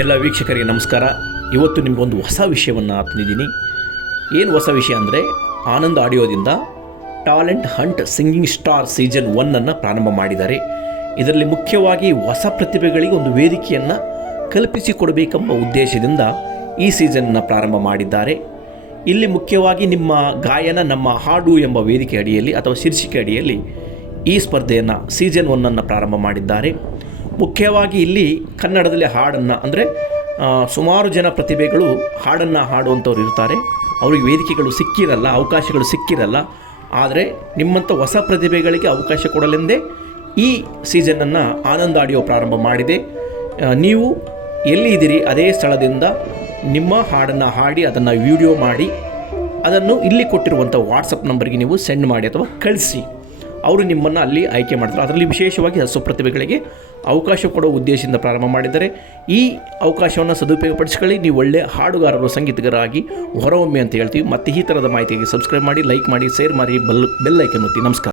ಎಲ್ಲ ವೀಕ್ಷಕರಿಗೆ ನಮಸ್ಕಾರ. ಇವತ್ತು ನಿಮಗೊಂದು ಹೊಸ ವಿಷಯವನ್ನು ತಂದಿದ್ದೀನಿ ಏನು ಹೊಸ ವಿಷಯ ಅಂದರೆ Anand ಆಡಿಯೋದಿಂದ talent hunt singing star season ಒನ್ನನ್ನು ಪ್ರಾರಂಭ ಮಾಡಿದ್ದಾರೆ. ಇದರಲ್ಲಿ ಮುಖ್ಯವಾಗಿ ಹೊಸ ಪ್ರತಿಭೆಗಳಿಗೆ ಒಂದು ವೇದಿಕೆಯನ್ನು ಕಲ್ಪಿಸಿಕೊಡಬೇಕೆಂಬ ಉದ್ದೇಶದಿಂದ ಈ ಸೀಸನ್ನ ಪ್ರಾರಂಭ ಮಾಡಿದ್ದಾರೆ. ಇಲ್ಲಿ ಮುಖ್ಯವಾಗಿ ನಿಮ್ಮ ಗಾಯನ, ನಮ್ಮ ಹಾಡು ಎಂಬ ವೇದಿಕೆ ಅಡಿಯಲ್ಲಿ ಅಥವಾ ಶೀರ್ಷಿಕೆ ಅಡಿಯಲ್ಲಿ ಈ ಸ್ಪರ್ಧೆಯನ್ನು ಸೀಸನ್ ಒನ್ನನ್ನು ಪ್ರಾರಂಭ ಮಾಡಿದ್ದಾರೆ. ಮುಖ್ಯವಾಗಿ ಇಲ್ಲಿ ಕನ್ನಡದಲ್ಲಿ ಹಾಡನ್ನು, ಅಂದರೆ ಸುಮಾರು ಜನ ಪ್ರತಿಭೆಗಳು ಹಾಡನ್ನು ಹಾಡುವಂಥವ್ರು ಇರ್ತಾರೆ. ಅವ್ರಿಗೆ ವೇದಿಕೆಗಳು ಸಿಕ್ಕಿರಲ್ಲ, ಅವಕಾಶಗಳು ಸಿಕ್ಕಿರಲ್ಲ. ಆದರೆ ನಿಮ್ಮಂಥ ಹೊಸ ಪ್ರತಿಭೆಗಳಿಗೆ ಅವಕಾಶ ಕೊಡಲೆಂದೇ ಈ ಸೀಸನನ್ನು ಆನಂದ ಆಡಿಯೋ ಪ್ರಾರಂಭ ಮಾಡಿದೆ. ನೀವು ಎಲ್ಲಿ ಇದ್ದೀರಿ ಅದೇ ಸ್ಥಳದಿಂದ ನಿಮ್ಮ ಹಾಡನ್ನು ಹಾಡಿ, ಅದನ್ನು ವಿಡಿಯೋ ಮಾಡಿ, ಅದನ್ನು ಇಲ್ಲಿ ಕೊಟ್ಟಿರುವಂಥ ವಾಟ್ಸಪ್ ನಂಬರ್ಗೆ ನೀವು ಸೆಂಡ್ ಮಾಡಿ ಅಥವಾ ಕಳಿಸಿ. ಅವರು ನಿಮ್ಮನ್ನು ಅಲ್ಲಿ ಆಯ್ಕೆ ಮಾಡ್ತಾರೆ. ಅದರಲ್ಲಿ ವಿಶೇಷವಾಗಿ ಹಸು ಪ್ರತಿಭೆಗಳಿಗೆ ಅವಕಾಶ ಕೊಡೋ ಉದ್ದೇಶದಿಂದ ಪ್ರಾರಂಭ ಮಾಡಿದ್ದಾರೆ. ಈ ಅವಕಾಶವನ್ನು ಸದುಪಯೋಗಪಡಿಸ್ಕೊಳ್ಳಿ. ನೀವು ಒಳ್ಳೆಯ ಹಾಡುಗಾರರು, ಸಂಗೀತಗಾರರಾಗಿ ಹೊರಹೊಮ್ಮೆ ಅಂತ ಹೇಳ್ತೀವಿ. ಮತ್ತು ಈ ಥರದ ಮಾಹಿತಿಗೆ ಸಬ್ಸ್ಕ್ರೈಬ್ ಮಾಡಿ ಲೈಕ್ ಮಾಡಿ ಶೇರ್ ಮಾಡಿ ಬೆಲ್ ಬೆಲ್ಲೈಕೆ ಒತ್ತಿ. ನಮಸ್ಕಾರ.